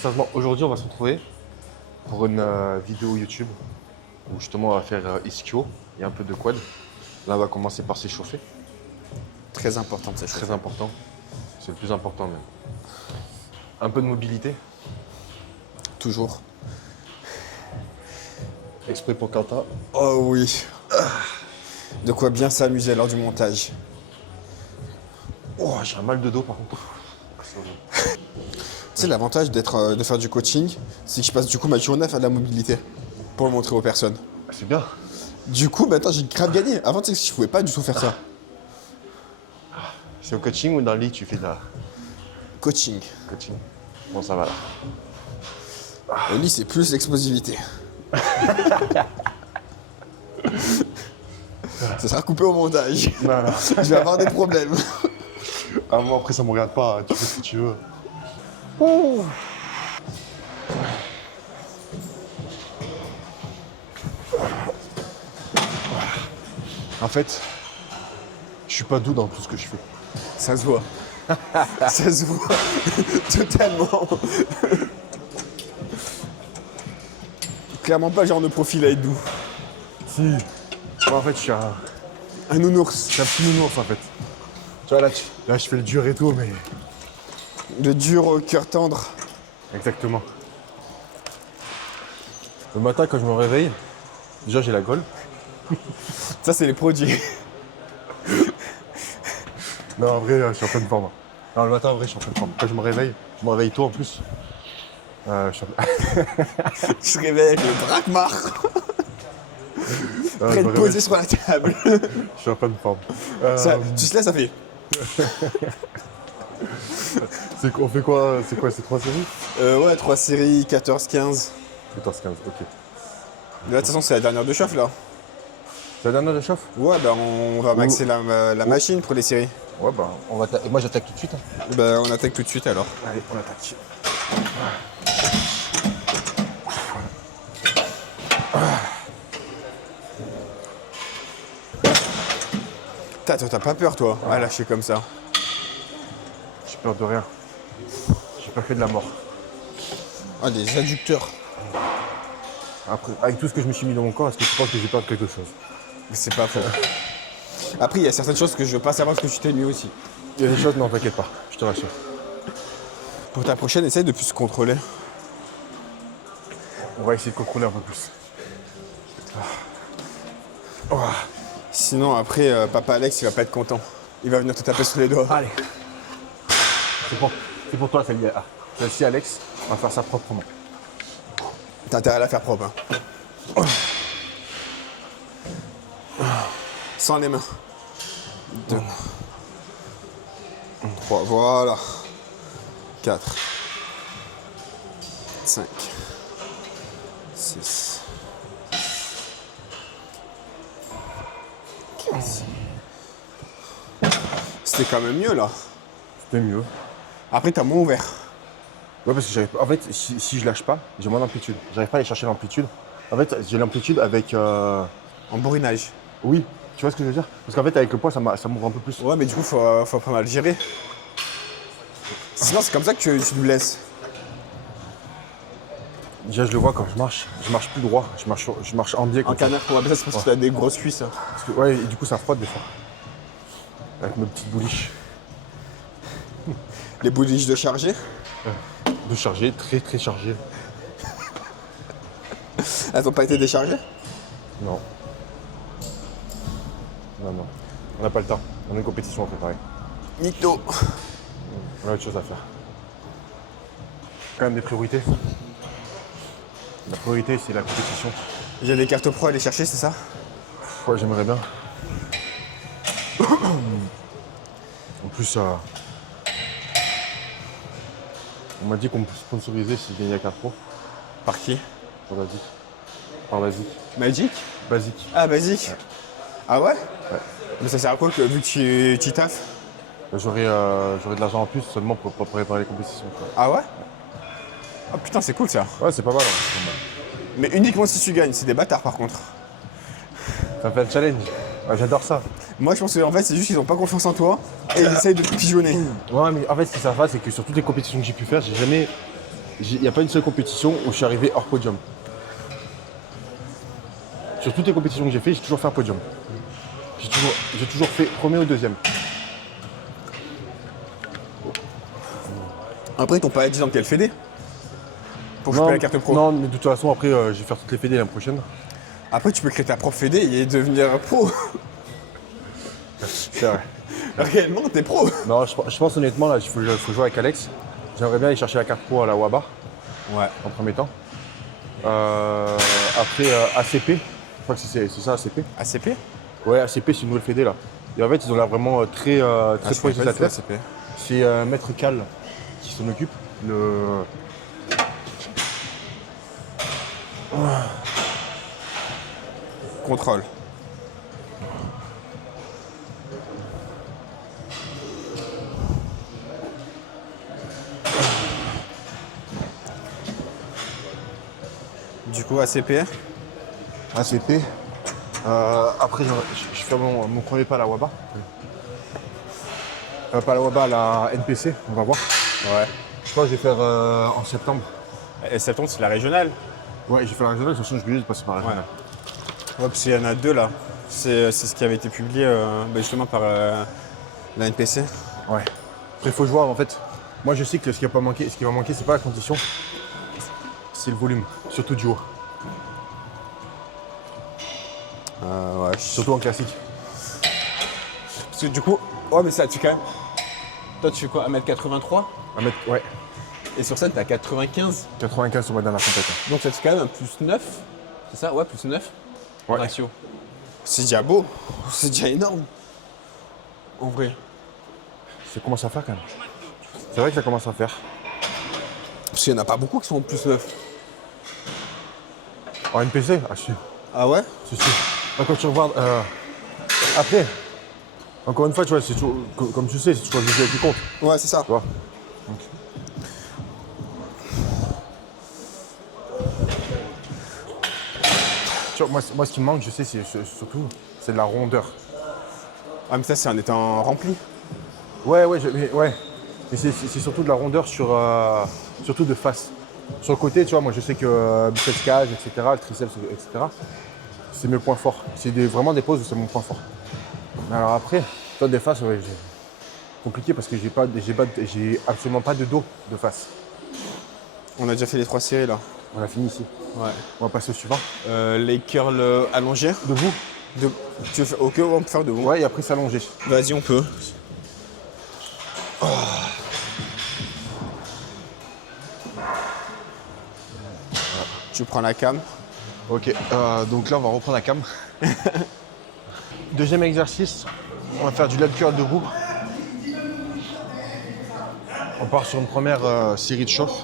Sérieusement, aujourd'hui, on va se retrouver pour une vidéo YouTube où justement on va faire ischio et un peu de quad. Là, on va commencer par s'échauffer. Très important de s'échauffer. Très important. C'est le plus important même. Un peu de mobilité. Toujours. Exprès pour Quentin. Oh oui. De quoi bien s'amuser lors du montage. Oh, j'ai un mal de dos par contre. Tu sais, l'avantage de faire du coaching, c'est que je passe du coup ma journée à faire de la mobilité pour le montrer aux personnes. Ah, c'est bien. Du coup, maintenant j'ai grave gagné. Avant, tu sais, je pouvais pas du tout faire ça. C'est au coaching ou dans le lit tu fais de la Coaching. coaching? Bon, ça va là. Au lit, c'est plus l'explosivité. Ça sera coupé au montage. Voilà. Je vais avoir des problèmes. Ah, moi après ça me regarde pas, tu fais ce que tu veux. En fait, je suis pas doux dans tout ce que je fais. Ça se voit. Ça se voit. Totalement. Clairement pas le genre de profil à être doux. Si. Moi en fait je suis un Un nounours. petit nounours en fait. Tu vois là, je fais le dur et tout, mais. Le dur au cœur tendre. Exactement. Le matin quand je me réveille, déjà j'ai la gaule. Ça, c'est les produits. Non en vrai je suis en pleine forme. Non le matin en vrai je suis en pleine forme. Quand je me réveille tôt en plus. Je suis en... Je se réveille avec le braquemar. Non, Prêt je de me poser réveille, sur la table. je suis en pleine forme. Tu te laisses, ça fait. On fait quoi? C'est quoi? C'est 3 séries? Ouais, 3 séries, 14, 15. 14-15, ok. De toute façon, c'est la dernière de chauffe là. C'est la dernière de chauffe? Ouais, bah on va maxer la machine pour les séries. Ouais bah on va et moi j'attaque tout de suite. Hein. Bah on attaque tout de suite alors. Allez, on attaque. Toi, t'as pas peur toi à lâcher comme ça? J'ai peur de rien. J'ai pas fait de la mort. Ah, des adducteurs. Après, avec tout ce que je me suis mis dans mon corps, est-ce que tu penses que j'ai peur de quelque chose? C'est pas faux. Après, il y a certaines choses que je veux pas savoir parce que tu t'es mis aussi. Il y a des choses, non t'inquiète pas, je te rassure. Pour ta prochaine, essaye de plus se contrôler. On va essayer de contrôler un peu plus. Sinon, après, papa Alex, il va pas être content. Il va venir te taper sur les doigts. Allez. C'est pour toi celle-ci. Celle-ci Alex, on va faire ça proprement. T'as intérêt à la faire propre. Hein. Sans les mains. 2. 3, voilà. 4. 5. 6. 15. C'était quand même mieux là. C'était mieux. Après, t'as moins ouvert. Ouais parce que j'arrive pas. En fait, si je lâche pas, j'ai moins d'amplitude. J'arrive pas à aller chercher l'amplitude. En fait, j'ai l'amplitude avec. En bourrinage. Oui, tu vois ce que je veux dire? Parce qu'en fait avec le poids ça m'ouvre un peu plus. Ouais, mais du coup, faut apprendre à le gérer. Sinon, c'est comme ça que tu nous laisses. Déjà je le vois quand je marche plus droit, je marche en biais En comme ça. canard, pour appeler ça, c'est parce que t'as des grosses cuisses. Hein. Parce que, ouais, et du coup ça frotte des fois. Avec mes petites bouliches. Les bouliches de charger. De charger, très très chargé. Elles ont pas été déchargées? Non. Non. On n'a pas le temps. On a une compétition à préparer. Nicto. On a autre chose à faire. Quand même des priorités. La priorité c'est la compétition. J'ai des cartes pro à aller chercher, c'est ça? Ouais, j'aimerais bien. En plus, on m'a dit qu'on me sponsorisait si je gagnais la carte pro. Par qui? Par Basique. Par Basique. Magic? Basique. Ah, basique. Ouais. Ah ouais? Ouais. Mais ça sert à quoi que vu que tu taffes? J'aurais de l'argent en plus seulement pour préparer les compétitions. Quoi. Ah ouais? Ah putain, c'est cool ça. Ouais, c'est pas mal. Hein, c'est pas mal. Mais uniquement si tu gagnes, c'est des bâtards par contre. Ça fait un challenge. Ouais, j'adore ça. Moi je pense que en fait c'est juste qu'ils ont pas confiance en toi et ils essayent de te pigeonner. Ouais, mais en fait, ce qui ça va, c'est que sur toutes les compétitions que j'ai pu faire, j'ai jamais Il n'y a pas une seule compétition où je suis arrivé hors podium. Sur toutes les compétitions que j'ai fait, j'ai toujours fait un podium. J'ai toujours fait premier ou deuxième. Après, ils t'ont pas dit dans quelle fédé pour choper la carte pro. Non, mais de toute façon, après, je vais faire toutes les fédés l'année prochaine. Après, tu peux créer ta propre fédé et devenir pro. C'est vrai. Réellement, t'es pro. Non, je pense honnêtement, là, il faut jouer avec Alex. J'aimerais bien aller chercher la carte pro à la WABA, Ouais. en premier temps. Après, ACP. Je crois que c'est ça, ACP. ACP. Ouais, ACP, c'est une nouvelle fédé, là. Et en fait, ils ont l'air vraiment très proches des athlètes. ACP. C'est Maître Cal qui s'en occupe. Contrôle. Du coup, ACP. ACP. Après, je fais mon premier pas à la WABA. Pas à la WABA, à la NPC, on va voir. Ouais. Je pense que je vais faire en septembre. Et septembre, c'est la régionale. Ouais, j'ai fait la régionale, de toute façon, je suis obligé de passer par la régionale. Ouais, parce qu'il y en a deux là. C'est ce qui avait été publié justement par la NPC. Ouais. Après, il faut voir, en fait. Moi, je sais que ce qui va manquer, c'est pas la condition, c'est le volume, surtout du haut. Ouais. Surtout en classique. Parce que du coup, ouais, mais ça, tu quand même. Toi, tu fais quoi, 1m83 Ouais, et sur scène, t'as 95. 95 sur ma dernière compétition. Donc ça te fait quand même un plus 9. C'est ça? Ouais, plus 9 en Ouais. ratio. C'est déjà beau. C'est déjà énorme. En vrai. Ça commence à faire quand même. C'est vrai que ça commence à faire. Parce qu'il n'y en a pas beaucoup qui sont en plus 9. En NPC, ah si. Ah ouais? Si. Quand tu regardes. Après, encore une fois, tu vois, c'est toujours, comme tu sais, c'est toujours le jeu qui compte. Ouais, c'est ça. Tu vois. Tu vois, moi, ce qui me manque, je sais, c'est surtout, c'est de la rondeur. Ah, mais ça, c'est en étant rempli. Ouais. Mais c'est surtout de la rondeur surtout de face. Sur le côté, tu vois, moi, je sais que biceps cage, etc., le triceps, etc., c'est mes points forts. C'est vraiment des poses où c'est mon point fort. Mais alors après, toi, des faces, ouais, compliqué parce que j'ai absolument pas de dos de face. On a déjà fait les 3 séries là. On a fini ici. Ouais. On va passer au suivant. Les curls allongés. Debout. Tu veux faire... Ok, on peut faire debout. Ouais, et après s'allonger. Vas-y, on peut. Tu prends la cam. Ok, donc là on va reprendre la cam. Deuxième exercice, on va faire du lat curl debout. On part sur une première série de chauffe.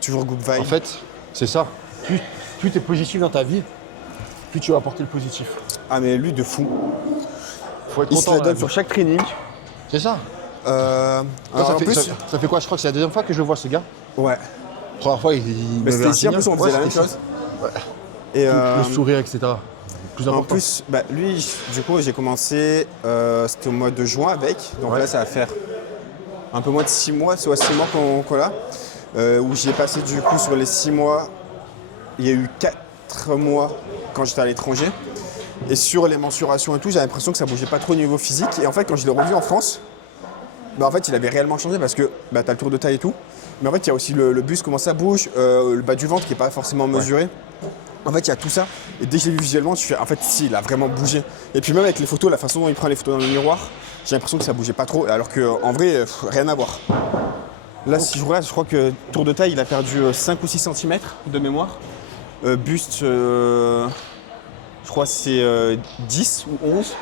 Toujours good vibe. En fait, c'est ça. Plus tu es positif dans ta vie, plus tu vas apporter le positif. Ah, mais lui, de fou. Faut être Il se content la dans donne la sur vie. chaque training. C'est ça. Alors, Ça en fait, plus, ça fait quoi? Je crois que c'est la deuxième fois que je vois ce gars. ouais. Première fois, il Mais m'avait c'était ici, en enseigné. plus, on faisait Ouais, la même c'était chose. ici. Et Le sourire, etc. Plus en important. plus, bah, lui, du coup, j'ai commencé, c'était au mois de juin avec. Donc Ouais. là, ça va faire un peu moins de 6 mois, soit 6 mois qu'on l'a. Où j'y ai passé, du coup, sur les 6 mois, il y a eu 4 mois quand j'étais à l'étranger. Et sur les mensurations et tout, j'avais l'impression que ça bougeait pas trop au niveau physique. Et en fait, quand je l'ai revu en France, bah, en fait, il avait réellement changé parce que bah, tu as le tour de taille et tout. Mais en fait, il y a aussi le buste, comment ça bouge, le bas du ventre qui n'est pas forcément mesuré. En fait, il y a tout ça. Et dès que je l'ai vu visuellement, je fais, en fait, si, il a vraiment bougé. Et puis même avec les photos, la façon dont il prend les photos dans le miroir, j'ai l'impression que ça bougeait pas trop. Alors qu'en vrai, rien à voir. Là, si je regarde, je crois que tour de taille, il a perdu 5 ou 6 cm de mémoire. Buste, je crois que c'est 10 ou 11.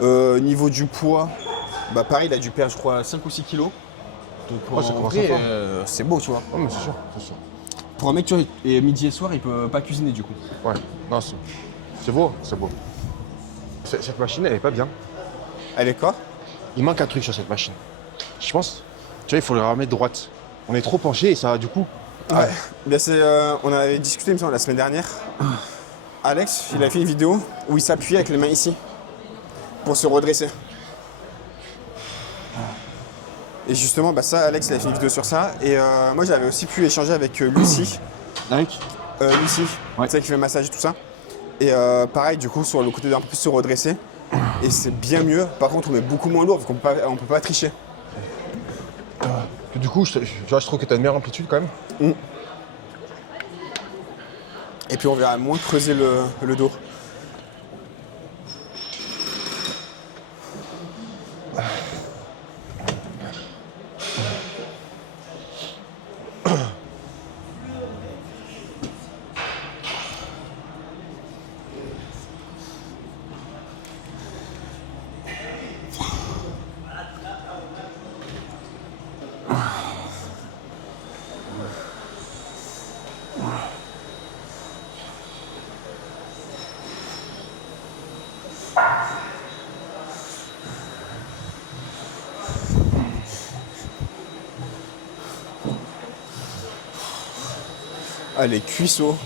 Ouais. Niveau du poids, bah pareil, il a dû perdre, je crois, 5 ou 6 kilos. Donc ça en commence vrai, à faire. c'est beau, tu vois. Oh, mais c'est sûr, c'est sûr. Pour un mec, tu vois, et midi et soir, il peut pas cuisiner du coup. Ouais, non, c'est beau, c'est beau. Cette machine, elle est pas bien. Elle est quoi? Il manque un truc sur cette machine. Je pense, tu vois, il faut la remettre droite. On est trop penché et ça, du coup. Ouais. Bien, on en avait discuté, il me semble, la semaine dernière. Alex, il a fait une vidéo où il s'appuyait avec les mains ici pour se redresser. Et justement, bah ça, Alex, il a fait une vidéo sur ça. Et moi, j'avais aussi pu échanger avec Lucie. Avec Lucie, Ouais. tu sais, qui fait le massage et tout ça. Et pareil, du coup, sur le côté d'un peu plus se redresser. Et c'est bien mieux. Par contre, on met beaucoup moins lourd, parce qu'on peut pas tricher. Du coup, je trouve que tu as une meilleure amplitude quand même. Et puis, on verra moins creuser le dos. Ah, les cuisseaux.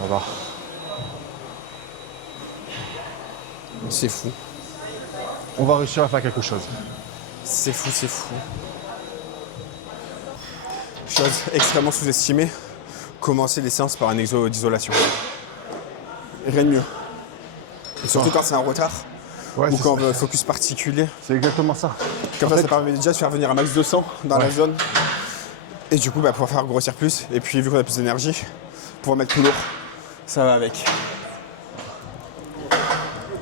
Ça va. C'est fou. On va réussir à faire quelque chose. C'est fou, c'est fou. Chose extrêmement sous-estimée, commencer les séances par un exo d'isolation. Rien de mieux. Et surtout quand c'est un retard, Ouais, ou c'est quand ça. on veut focus particulier. C'est exactement ça. Comme ça permet déjà de faire venir un max de sang dans la zone. Et du coup, pouvoir faire grossir plus. Et puis, vu qu'on a plus d'énergie, pouvoir mettre plus lourd. Ça va avec.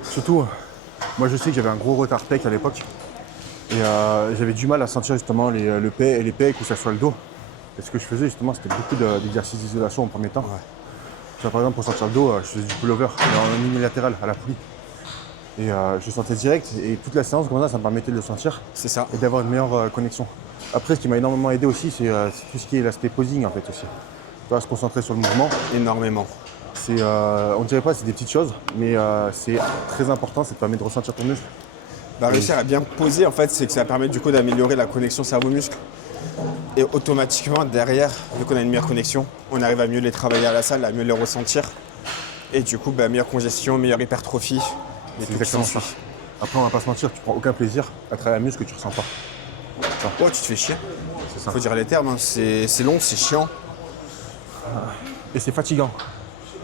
Surtout, moi je sais que j'avais un gros retard pec à l'époque. Et j'avais du mal à sentir justement les pecs ou que ça soit le dos. Et ce que je faisais justement, c'était beaucoup d'exercices d'isolation en premier temps. Ouais. Tu vois, par exemple, pour sentir le dos, je faisais du pullover en unilatéral à la poulie. Et je sentais direct. Et toute la séance, comme ça me permettait de le sentir C'est ça. et d'avoir une meilleure connexion. Après, ce qui m'a énormément aidé aussi, c'est tout ce qui est l'aspect posing en fait aussi. Tu vois, se concentrer sur le mouvement. Énormément. On dirait pas, c'est des petites choses, mais c'est très important, ça te permet de ressentir ton muscle. Réussir à bien poser, en fait, c'est que ça permet du coup d'améliorer la connexion cerveau-muscle. Et automatiquement, derrière, vu qu'on a une meilleure connexion, on arrive à mieux les travailler à la salle, à mieux les ressentir. Et du coup, meilleure congestion, meilleure hypertrophie. Et C'est tout qui exactement s'ensuit. ça. Après, on va pas se mentir, tu prends aucun plaisir à travailler un muscle que tu ressens pas. Oh, tu te fais chier. C'est ça. Faut dire les termes, hein. C'est long, c'est chiant. Et c'est fatigant.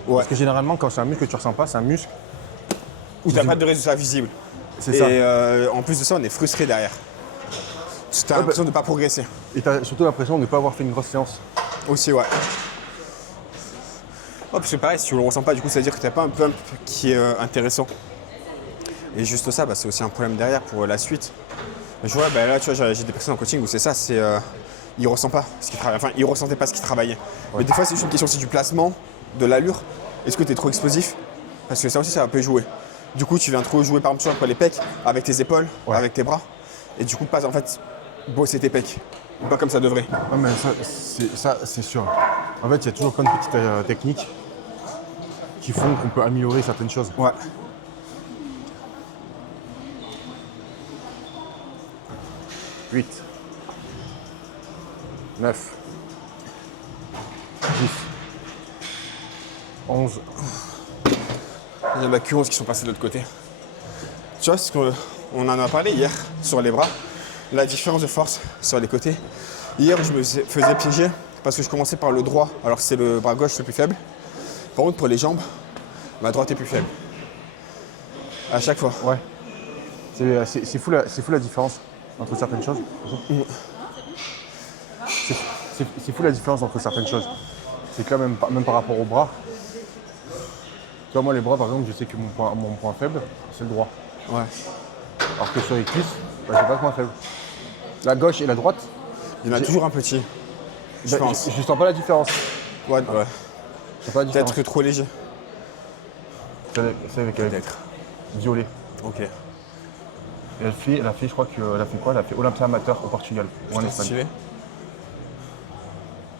Ouais. Parce que généralement, quand c'est un muscle que tu ressens pas, c'est un muscle. Où t'as pas de résultat visible. C'est Et ça. en plus de ça, on est frustré derrière. Parce que t'as l'impression de pas progresser. Et tu as surtout l'impression de ne pas avoir fait une grosse séance. Aussi, ouais. Oh, parce que pareil, si tu le ressens pas, du coup, ça veut dire que t'as pas un pump qui est intéressant. Et juste ça, c'est aussi un problème derrière pour la suite. Je vois, là, tu vois, j'ai des personnes en coaching où c'est ça, ils ressentent pas ce qu'ils travaillent. Enfin, ils ressentaient pas ce qu'ils travaillaient. Ouais. Mais des fois, c'est juste une question aussi du placement, de l'allure. Est-ce que tu es trop explosif? Parce que ça aussi, ça peut jouer. Du coup, tu viens trop jouer par exemple sur les pecs, avec tes épaules, avec tes bras. Et du coup, pas en fait bosser tes pecs. Pas comme ça devrait. Non, mais ça, c'est sûr. En fait, il y a toujours plein de petites techniques qui font qu'on peut améliorer certaines choses. Ouais. « 8, 9, 10, 11. Il y en a que 11 qui sont passés de l'autre côté. Tu vois, on en a parlé hier sur les bras, la différence de force sur les côtés. Hier, je me faisais piéger parce que je commençais par le droit, alors que c'est le bras gauche le plus faible. Par contre, pour les jambes, ma droite est plus faible. À chaque fois. Ouais. C'est fou la différence entre certaines choses. C'est fou la différence entre certaines choses. C'est que là, même par rapport au bras, tu vois, moi les bras par exemple, je sais que mon point faible, c'est le droit. Ouais. Alors que sur les cuisses, j'ai pas de point faible. La gauche et la droite, Il y en a toujours un petit. Je pense. je sens pas la différence. Ouais. Je sens pas la différence. Peut-être que trop léger. C'est avec Peut-être. violet. Ok. Et elle a fait, je crois qu'elle a fait quoi? Elle a fait Olympia Amateur au Portugal ou en Putain, Espagne. stylé.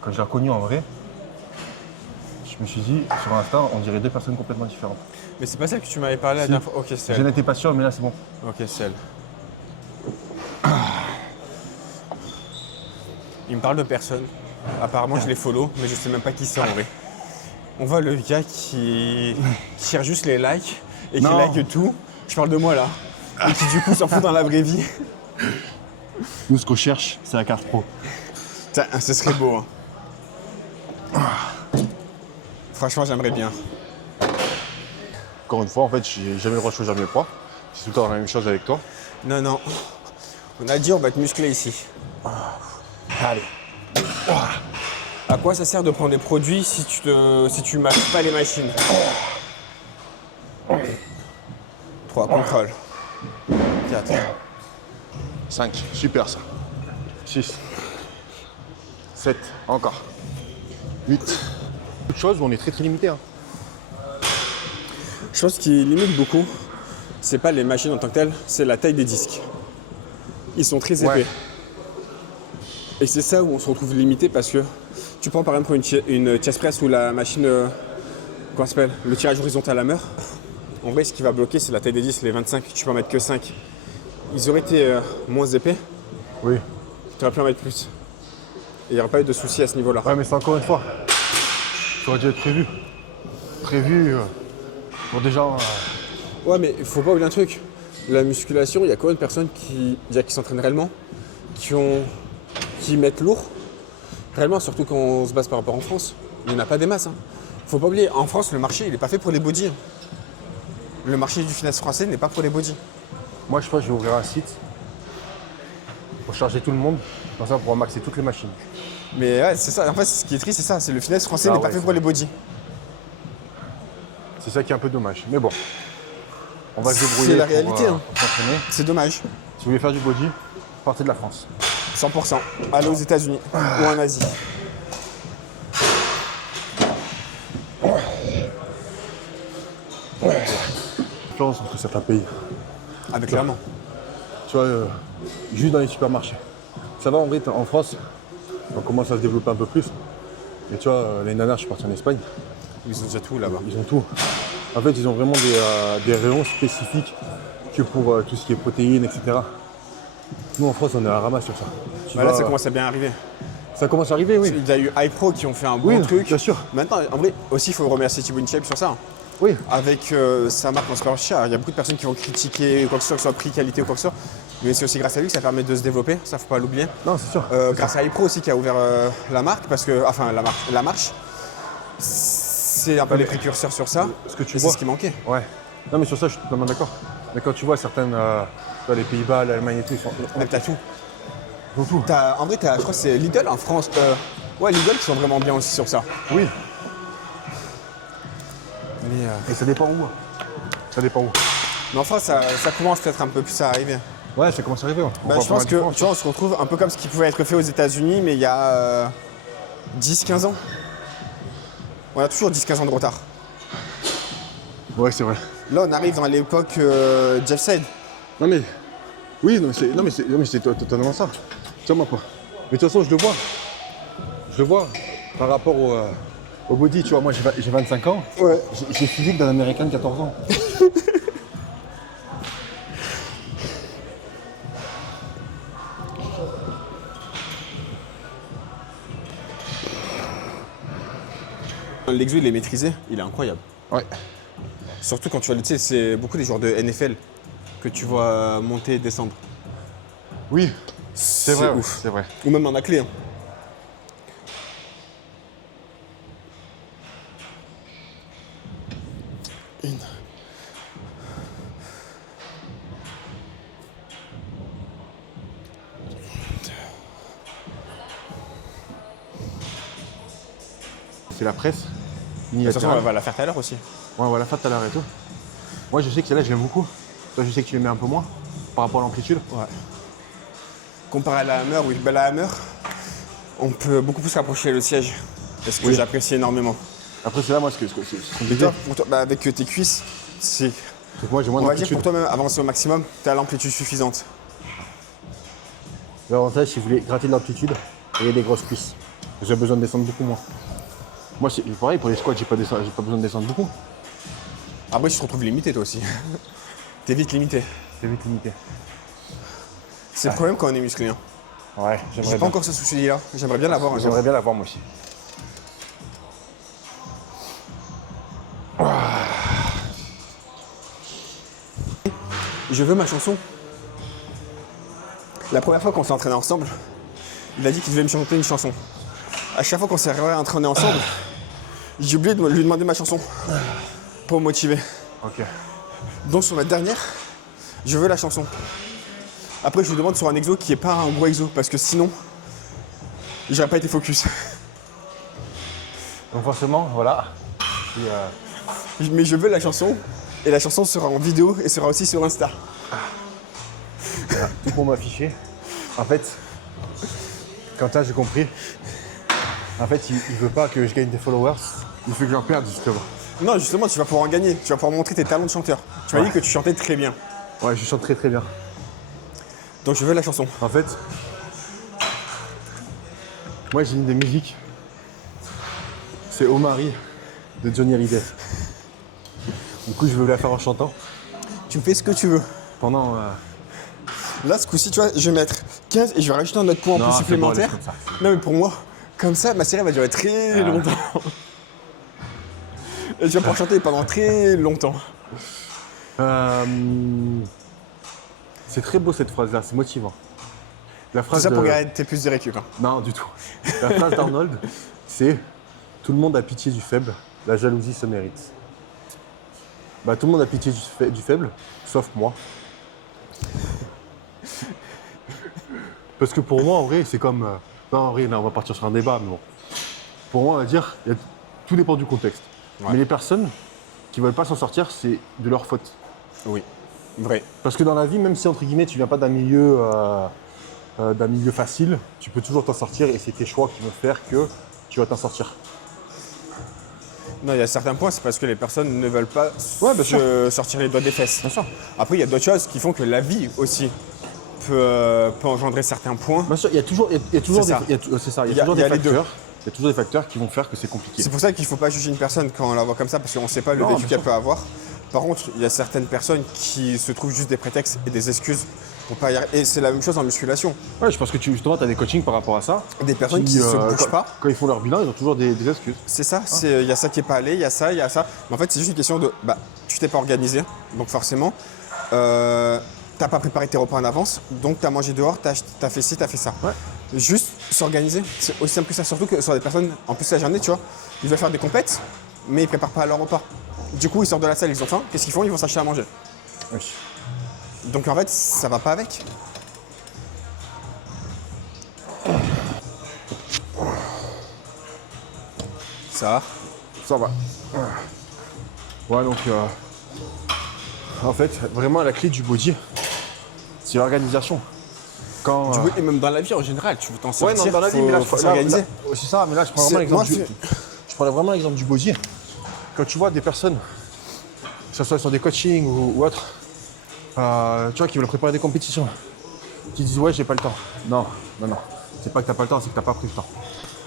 Quand je l'ai reconnue en vrai, je me suis dit, sur Insta, on dirait deux personnes complètement différentes. Mais c'est pas celle que tu m'avais parlé la dernière fois. Ok, c'est Je elle. n'étais pas sûr, mais là c'est bon. Ok, c'est elle. Il me parle de personne. Apparemment, je les follow, mais je sais même pas qui c'est en vrai. On voit le gars qui cherche juste les likes et qui Non. like tout. Je parle de moi là. et qui du coup s'en fout dans la vraie vie. Nous, ce qu'on cherche, c'est la carte pro. Putain, ce serait beau. Hein. Franchement, j'aimerais bien. Encore une fois, en fait, j'ai jamais le droit de choisir mes poids. C'est tout le temps la même chose avec toi. Non, non. On a dit on va te muscler ici. Allez. À quoi ça sert de prendre des produits si tu marches pas les machines? 3, contrôle. 4. 5, super ça. 6. 7, encore. 8. Toute chose où on est très limité. Hein. Je pense qu'il limite beaucoup, c'est pas les machines en tant que telles, c'est la taille des disques. Ils sont très épais. Ouais. Et c'est ça où on se retrouve limité parce que tu prends par exemple une chest press ou la machine, comment ça s'appelle, le tirage horizontal hammer. En vrai, ce qui va bloquer, c'est la taille des disques, les 25, tu peux en mettre que 5. Ils auraient été moins épais, Oui. tu aurais pu en mettre plus. Et il n'y aurait pas eu de soucis à ce niveau-là. Ouais, mais c'est encore une fois. Ça aurait dû être prévu. Prévu pour des gens. Ouais, mais il faut pas oublier un truc. La musculation, il y a combien de personnes qui s'entraînent réellement, qui mettent lourd, réellement, surtout quand on se base par rapport en France. Il n'y en a pas des masses. Hein. Faut pas oublier, en France, le marché, il n'est pas fait pour les bodys. Le marché du fitness français n'est pas pour les bodys. Moi, je pense que je vais ouvrir un site pour charger tout le monde. Comme ça, on pourra maxer toutes les machines. Mais ouais, c'est ça. En fait, ce qui est triste, c'est ça. C'est le fitness français n'est pas fait pour les bodys. C'est ça qui est un peu dommage. Mais bon, on va se débrouiller. C'est la réalité. Hein. Pour s'entraîner. C'est dommage. Si vous voulez faire du body, partez de la France. 100%. Allez aux États-Unis ou en Asie. Différence entre certains pays. Ah, mais clairement. Tu vois, juste dans les supermarchés. Ça va en vrai, en France, on commence à se développer un peu plus. Et tu vois, les nanas, je suis parti en Espagne, Ils ont déjà tout là-bas. ils ont tout. En fait, ils ont vraiment des rayons spécifiques que pour tout ce qui est protéines, etc. Nous, en France, on est à la ramasse sur ça. Là, ça commence à bien arriver. Ça commence à arriver, oui. Il y a eu iPro qui ont fait un bon Oui, truc. bien sûr. Maintenant, en vrai, aussi, il faut remercier Thibaut InShape sur ça. Oui. Avec sa marque en sport cher, il y a beaucoup de personnes qui vont critiquer quoi que ce soit prix, qualité ou quoi que ce soit. Mais c'est aussi grâce à lui que ça permet de se développer, ça faut pas l'oublier. Non, c'est sûr. Grâce à iPro aussi qui a ouvert la marque, parce que, enfin la marche, c'est un peu les précurseurs sur ça. Ce que tu et vois. c'est ce qui manquait. Ouais. Non, mais sur ça, je suis totalement d'accord. Mais quand tu vois certaines, tu vois, les Pays-Bas, l'Allemagne et tout, ils sont. Même t'as tout. Ils ont tout. En vrai, je crois que c'est Lidl en France. Ouais, Lidl qui sont vraiment bien aussi sur ça. Oui. Mais, Et ça dépend où. Ça dépend où. mais en France, ça commence peut-être un peu plus à arriver. Ouais, ça commence à arriver. On Bah, voit je pense vraiment que la différence. tu vois, on se retrouve un peu comme ce qui pouvait être fait aux États-Unis, mais il y a 10-15 ans. On a toujours 10-15 ans de retard. Ouais, c'est vrai. Là, on arrive dans l'époque Jeff Said. Non, mais. Oui, non, mais c'est totalement ça. Tu vois, moi, pas. Mais de toute façon, je le vois. Je le vois par rapport au body. Tu vois, moi, j'ai 25 ans. Ouais. J'ai le physique d'un Américain de 14 ans. L'exo, il est maîtrisé, il est incroyable. Ouais. Surtout quand tu vois, tu sais, c'est beaucoup des joueurs de NFL que tu vois monter et descendre. Oui, c'est vrai. Ouais, Ouf. c'est vrai. Ou même en athlé. Hein. C'est la presse. De toute façon, Unilatérale. on va la faire tout à l'heure aussi. Ouais, on va la faire tout à l'heure et tout. Moi, je sais que celle-là, je l'aime beaucoup. Toi, je sais que tu l'aimais un peu moins par rapport à l'amplitude. Ouais. Comparé à la Hammer, oui. Bah, la Hammer, on peut beaucoup plus rapprocher le siège. C'est ce que Oui. j'apprécie énormément. Après, c'est là, moi, c'est compliqué. Toi, pour toi, bah, avec tes cuisses, c'est. C'est que moi, j'ai moins On va dire d'amplitude. pour toi-même, avancer au maximum, tu as l'amplitude suffisante. L'avantage, si vous voulez gratter de l'amplitude, il y a des grosses cuisses. J'ai besoin de descendre beaucoup moins. Moi, c'est pareil, pour les squats, j'ai pas besoin de descendre beaucoup. Après, tu te retrouves limité toi aussi. T'es vite limité. C'est vite limité. C'est le problème quand on est musclé. Hein. Ouais, J'ai j'aimerais pas bien. encore ce souci-là. J'aimerais bien l'avoir un jour. J'aimerais bien l'avoir, moi aussi. je veux ma chanson. La première fois qu'on s'est entraîné ensemble, il a dit qu'il devait me chanter une chanson. À chaque fois qu'on s'est entraîné ensemble, j'ai oublié de lui demander ma chanson pour me motiver. Ok. Donc sur ma dernière, je veux la chanson. Après, je lui demande sur un exo qui est pas un gros exo, parce que sinon, j'aurais pas été focus. Donc forcément, voilà. Mais je veux la chanson, et la chanson sera en vidéo et sera aussi sur Insta. Voilà, tout pour m'afficher. En fait, Quentin, j'ai compris. En fait, il veut pas que je gagne des followers. Il veut que j'en perde, justement. Non, justement, tu vas pouvoir en gagner. Tu vas pouvoir montrer tes talents de chanteur. Tu m'as dit que tu chantais très bien. Ouais, je chante très très bien. Donc je veux la chanson. En fait, moi j'ai une des musiques. C'est Omari de Johnny Hallyday. Du coup, je veux la faire en chantant. Tu me fais ce que tu veux. Pendant. Là, ce coup-ci, tu vois, je vais mettre 15 et je vais rajouter un autre point en plus supplémentaire. Bon, allez, comme ça. Non, mais pour moi, comme ça, ma série va durer très longtemps. Et tu vas pouvoir chanter pendant très longtemps. C'est très beau cette phrase-là, c'est motivant. La C'est phrase ça pour de- gagner plus de récup. Hein. Non, du tout. La phrase d'Arnold, c'est « Tout le monde a pitié du faible, la jalousie se mérite ». Bah, tout le monde a pitié du faible, sauf moi. Parce que pour moi, en vrai, c'est comme... Non, en vrai, non, on va partir sur un débat, mais bon. Pour moi, on va dire, tout dépend du contexte. Ouais. Mais les personnes qui veulent pas s'en sortir, c'est de leur faute. Oui, vrai. Parce que dans la vie, même si, entre guillemets, tu viens pas d'un milieu facile, tu peux toujours t'en sortir et c'est tes choix qui vont faire que tu vas t'en sortir. Non, il y a certains points, c'est parce que les personnes ne veulent pas Ouais, bien sûr. sortir les doigts des fesses. Bien sûr. Après, il y a d'autres choses qui font que la vie aussi peut engendrer certains points. Bien sûr, il y a toujours des facteurs qui vont faire que c'est compliqué. C'est pour ça qu'il ne faut pas juger une personne quand on la voit comme ça, parce qu'on ne sait pas le Non, vécu bien qu'elle sûr. peut avoir. Par contre, il y a certaines personnes qui se trouvent juste des prétextes et des excuses pour pas y arriver. Et c'est la même chose en musculation. Ouais, je pense que justement, tu as des coachings par rapport à ça. Des personnes qui ne se bougent pas. Quand ils font leur bilan, ils ont toujours des excuses. C'est ça, il y a ça qui n'est pas allé, il y a ça, il y a ça. Mais en fait, c'est juste une question de, tu t'es pas organisé, donc forcément, t'as pas préparé tes repas en avance, donc t'as mangé dehors, t'as fait ci, t'as fait ça. Ouais. Juste s'organiser, c'est aussi simple que ça, surtout que sur des personnes, en plus la journée, tu vois, ils veulent faire des compètes, mais ils préparent pas leur repas. Du coup, ils sortent de la salle, ils ont faim, qu'est-ce qu'ils font? Ils vont s'acheter à manger. Oui. Donc en fait, ça va pas avec. Ça. Ça va. Ouais, donc, en fait, vraiment, la clé du body, c'est l'organisation. Quand, Et même dans la vie en général, tu veux t'en ouais, sortir, non, dans la vie, mais là, faut s'organiser. c'est ça, mais là, je prends C'est- vraiment l'exemple moi, je prends vraiment l'exemple du body. Quand tu vois des personnes, que ce soit sur des coachings ou autre, tu vois, qui veulent préparer des compétitions, qui disent ouais, j'ai pas le temps. Non, c'est pas que t'as pas le temps, c'est que t'as pas pris le temps.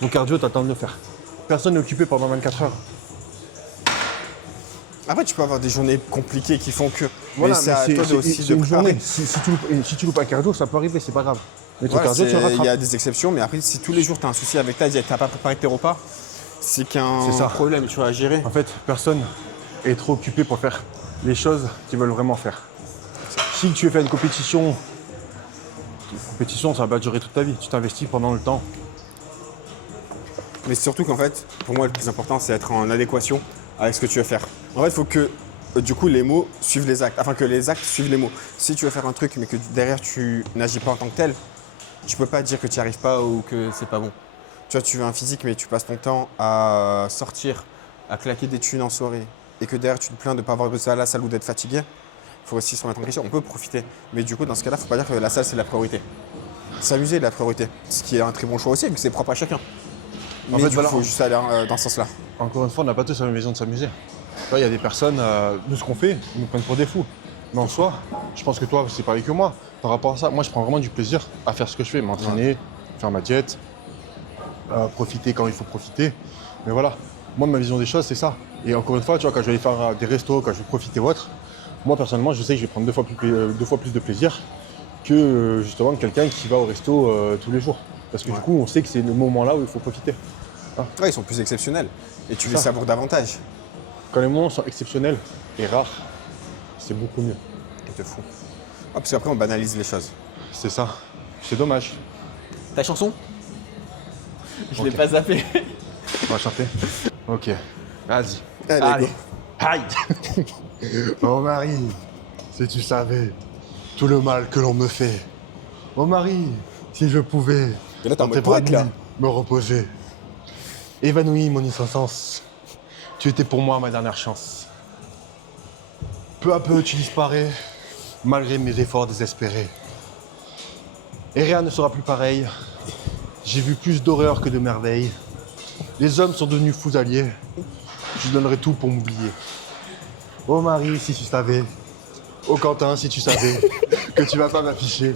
Ton cardio, t'as le temps de le faire. Personne n'est occupé pendant 24 heures. Après, tu peux avoir des journées compliquées qui font que. Voilà, mais c'est à toi aussi de une préparer. journée. Si tu loupes un cardio, ça peut arriver, c'est pas grave. Mais ton Voilà, cardio, tu le il y rattrapes. a des exceptions, mais après, si tous les jours tu as un souci avec ta diète, tu n'as pas préparé tes repas, c'est qu'un C'est ça. problème, tu vois, à gérer. En fait, personne est trop occupé pour faire les choses qu'ils veulent vraiment faire. Si tu veux faire une compétition, ça va pas durer toute ta vie. Tu t'investis pendant le temps. Mais surtout qu'en fait, pour moi, le plus important, c'est être en adéquation avec ce que tu veux faire. En fait, il faut que, du coup, les mots suivent les actes, afin que les actes suivent les mots. Si tu veux faire un truc, mais que derrière, tu n'agis pas en tant que tel, tu peux pas dire que tu n'y arrives pas ou que c'est pas bon. Tu vois, tu veux un physique, mais tu passes ton temps à sortir, à claquer des thunes en soirée, et que derrière, tu te plains de ne pas avoir bossé à la salle ou d'être fatigué. Il faut aussi se remettre en question. On peut profiter. Mais du coup, dans ce cas-là, il ne faut pas dire que la salle, c'est la priorité. S'amuser est la priorité. Ce qui est un très bon choix aussi, et que c'est propre à chacun. Mais fait, du coup, voilà. il faut juste aller dans ce sens-là. Encore une fois, on n'a pas tous la même vision de s'amuser. Tu vois, il y a des personnes, nous, ce qu'on fait, ils nous prennent pour des fous. Mais en soi, je pense que toi, c'est pareil que moi. Par rapport à ça, moi, je prends vraiment du plaisir à faire ce que je fais, m'entraîner, faire ma diète, profiter quand il faut profiter. Mais voilà, moi, ma vision des choses, c'est ça. Et encore une fois, tu vois, quand je vais aller faire des restos, quand je vais profiter ou autre, moi, personnellement, je sais que je vais prendre deux fois plus de plaisir que justement quelqu'un qui va au resto tous les jours. Parce que du coup, on sait que c'est le moment-là où il faut profiter. Ouais, ils sont plus exceptionnels. Et tu les ça. savoures davantage. Quand les moments sont exceptionnels et rares, c'est beaucoup mieux. Ils te font. parce qu'après, on banalise les choses. C'est ça. C'est dommage. Ta chanson? Je l'ai Ok. pas zappé. On va chanter. Ok. Vas-y. Allez, go. Aïe. Oh Marie, si tu savais tout le mal que l'on me fait. Oh Marie, si je pouvais Et là, t'es en dans tes mode bras poète, là. nus me reposer. Évanoui mon innocence, tu étais pour moi ma dernière chance. Peu à peu tu disparais, malgré mes efforts désespérés. Et rien ne sera plus pareil. J'ai vu plus d'horreur que de merveilles. Les hommes sont devenus fous alliés. Je donnerais tout pour m'oublier. Oh Marie, si tu savais. Oh Quentin, si tu savais que tu vas pas m'afficher.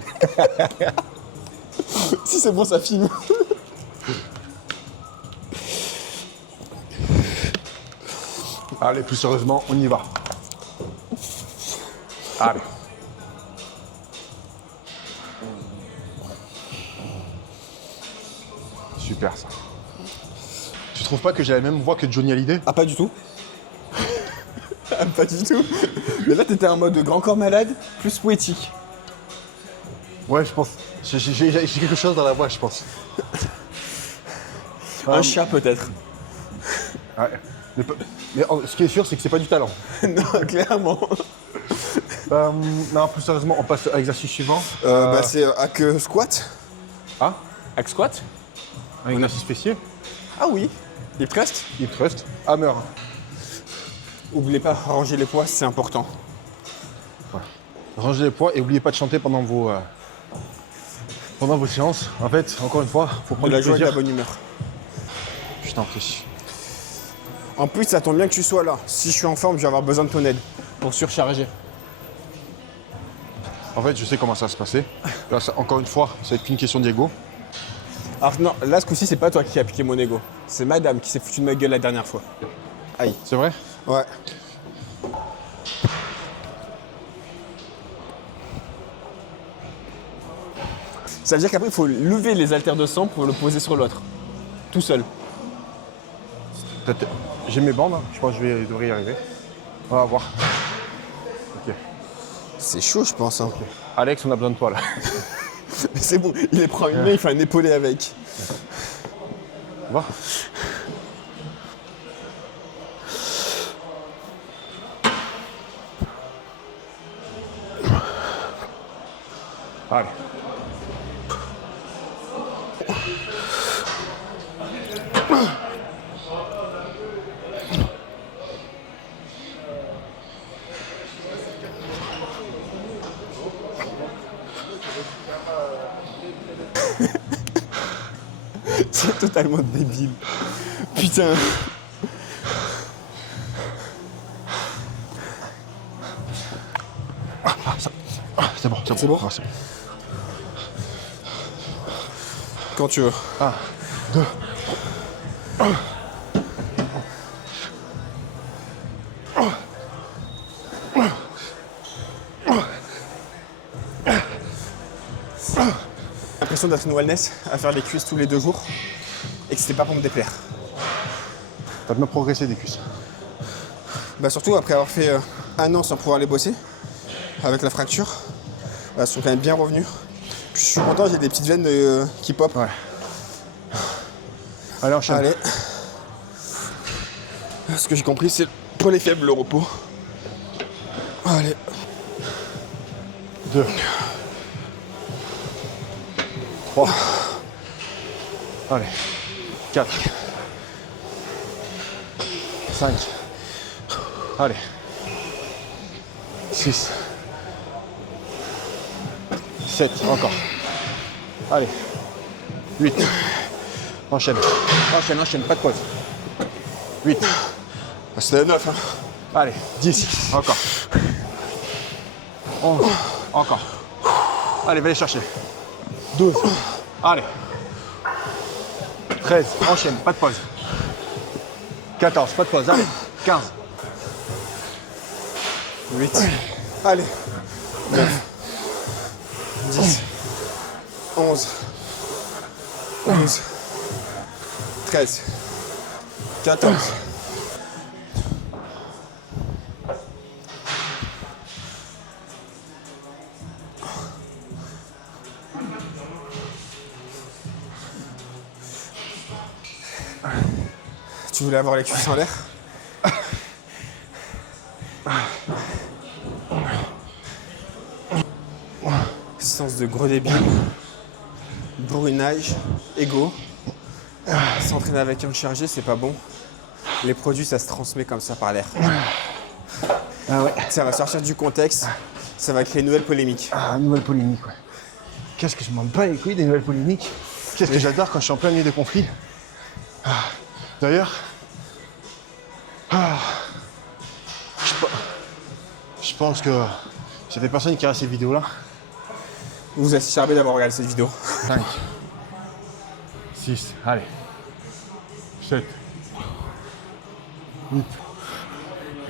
Si c'est bon, ça filme. Allez, plus sérieusement, on y va. Allez. Super ça. Tu trouves pas que j'ai la même voix que Johnny Hallyday? Ah, pas du tout. Ah, pas du tout. Mais là, t'étais en mode grand corps malade, plus poétique. Ouais, je pense. J'ai quelque chose dans la voix, je pense. Un chat, peut-être. Ouais. Ce qui est sûr, c'est que c'est pas du talent. Non, clairement. Non, plus sérieusement, on passe à l'exercice suivant. C'est hack squat. Ah, Hack squat? un exercice fessier. Ah oui. Hip thrust. Hip thrust. Hammer. Oubliez pas, ranger les poids, c'est important. Rangez les poids et n'oubliez pas de chanter pendant vos séances. En fait, encore une fois, faut De prendre la du joie et de la plaisir. bonne humeur. Je t'en prie. En plus, ça tombe bien que tu sois là. Si je suis en forme, je vais avoir besoin de ton aide pour surcharger. En fait, je sais comment ça va se passer. Là, encore une fois, ça va être qu'une question d'ego. Alors non, là, ce coup-ci, c'est pas toi qui as piqué mon ego. C'est madame qui s'est foutue de ma gueule la dernière fois. Aïe. C'est vrai? Ouais. Ça veut dire qu'après, il faut lever les haltères de 100 pour le poser sur l'autre. Tout seul. J'ai mes bandes, hein. Je pense que je devrais y arriver. On va voir. Ok. C'est chaud, je pense. Hein. Alex, on a besoin de toi là. Mais c'est bon, il les prend une main, il fait un épaulé avec. On va. Allez. C'est totalement débile. Putain. C'est bon, C'est bon Ah, c'est bon. Quand tu veux. 1, 2. J'ai l'impression d'être une wellness à faire les cuisses tous les 2 jours et que c'était pas pour me déplaire. T'as bien progressé des cuisses. Bah surtout après avoir fait 1 an sans pouvoir les bosser avec la fracture, elles sont quand même bien revenues. Puis je suis content, j'ai des petites veines qui pop. Ouais. Allez, enchaîne. Allez. Ce que j'ai compris, c'est pour les faibles le repos. Allez. 2. 3. Allez. 4. 5. Allez. 6. 7. Encore. Allez. 8. Enchaîne. Enchaîne, enchaîne. Pas de pause. 8. C'était 9. Hein. Allez. 10. Encore. 11. Encore. Allez, va les chercher. 12. Allez. 13. Enchaîne. Pas de pause. 14. Pas de pause. Allez. 15. 8. Allez. 9. 10. 11. 12. 13. 14. Tu voulais avoir les cuisses en l'air? Sens de gros débile, bourrinage, ego. S'entraîner avec un chargé, c'est pas bon. Les produits, ça se transmet comme ça par l'air. Ah ouais. Ça va sortir du contexte, ça va créer une nouvelle polémique. Ah, nouvelle polémique, ouais. Qu'est-ce que je m'en bats les couilles des nouvelles polémiques. Qu'est-ce que j'adore quand je suis en plein milieu de conflits. D'ailleurs, je pense que c'est des personnes qui regardent ces vidéos-là. Vous vous êtes charmé d'avoir regardé cette vidéo. 5, 6, allez. 7, 8,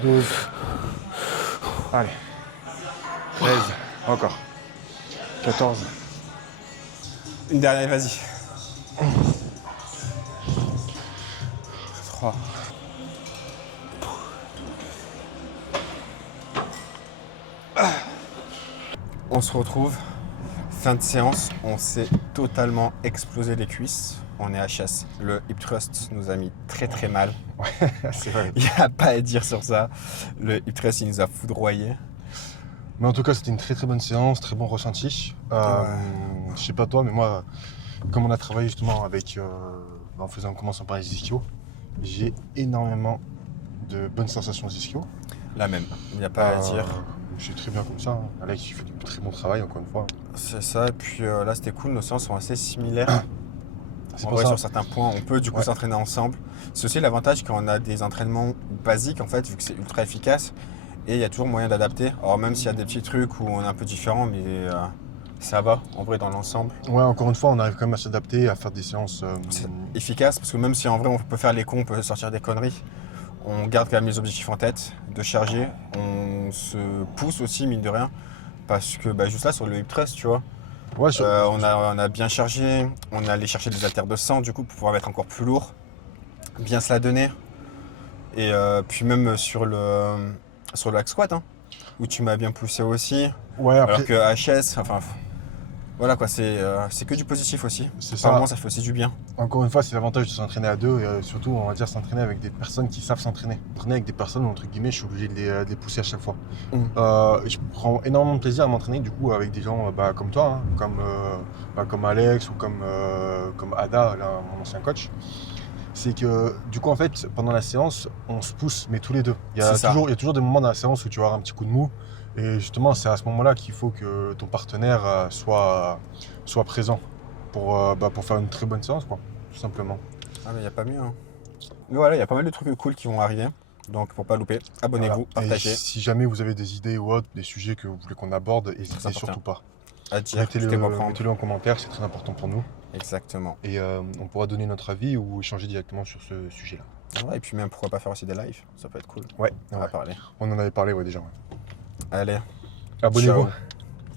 12, allez. 13, encore. 14. Une dernière, vas-y. 3. On se retrouve. Fin de séance, on s'est totalement explosé les cuisses. On est HS. Le hip thrust nous a mis très très mal. C'est vrai. Il n'y a pas à dire sur ça. Le hip thrust, il nous a foudroyés. Mais en tout cas, c'était une très très bonne séance, très bon ressenti. Je sais pas toi, mais moi, comme on a travaillé justement avec, en commençant par les ischios, j'ai énormément de bonnes sensations aux ischios. La même, il n'y a pas à dire. Je suis très bien comme ça. Hein. Alex, il fait du très bon travail, encore une fois. C'est ça, et puis là c'était cool, nos séances sont assez similaires. C'est En pour vrai, ça. sur certains points, on peut du coup s'entraîner ensemble. C'est aussi l'avantage quand on a des entraînements basiques, en fait, vu que c'est ultra efficace. Et il y a toujours moyen d'adapter. Alors même s'il y a des petits trucs où on est un peu différent, mais ça va, en vrai, dans l'ensemble. Ouais, encore une fois, on arrive quand même à s'adapter, à faire des séances. C'est efficace, parce que même si en vrai on peut faire les cons, on peut sortir des conneries, on garde quand même les objectifs en tête, de charger, on se pousse aussi, mine de rien. Parce que juste là, sur le hip thrust, tu vois, Ouais, on a bien chargé, on est allé chercher des haltères de 100 du coup pour pouvoir mettre encore plus lourd, bien se la donner. Et puis même sur le hack squat, hein, où tu m'as bien poussé aussi. ouais, après, Alors que HS, enfin voilà quoi, c'est que du positif aussi. c'est ça. Apparemment ça fait aussi du bien. Encore une fois, c'est l'avantage de s'entraîner à deux et surtout, on va dire, s'entraîner avec des personnes qui savent s'entraîner. S'entraîner avec des personnes, entre guillemets, je suis obligé de les pousser à chaque fois. Je prends énormément de plaisir à m'entraîner du coup avec des gens comme toi, hein, comme Alex ou comme Ada, là, mon ancien coach. C'est que du coup, en fait, pendant la séance, on se pousse, mais tous les deux. Il y a toujours des moments dans la séance où tu vas avoir un petit coup de mou. Et justement, c'est à ce moment-là qu'il faut que ton partenaire soit présent pour faire une très bonne séance, quoi, tout simplement. Ah mais il n'y a pas mieux. Hein. Mais voilà, il y a pas mal de trucs cool qui vont arriver. Donc pour pas louper, abonnez-vous, Voilà. partagez. Et si jamais vous avez des idées ou autres, des sujets que vous voulez qu'on aborde, n'hésitez surtout pas. À dire, mettez-le en commentaire, c'est très important pour nous. Exactement. Et on pourra donner notre avis ou échanger directement sur ce sujet-là. Ouais, et puis même pourquoi pas faire aussi des lives, ça peut être cool. Ouais, On va parler. on en avait parlé déjà. Ouais. Allez. Abonnez-vous. Ciao.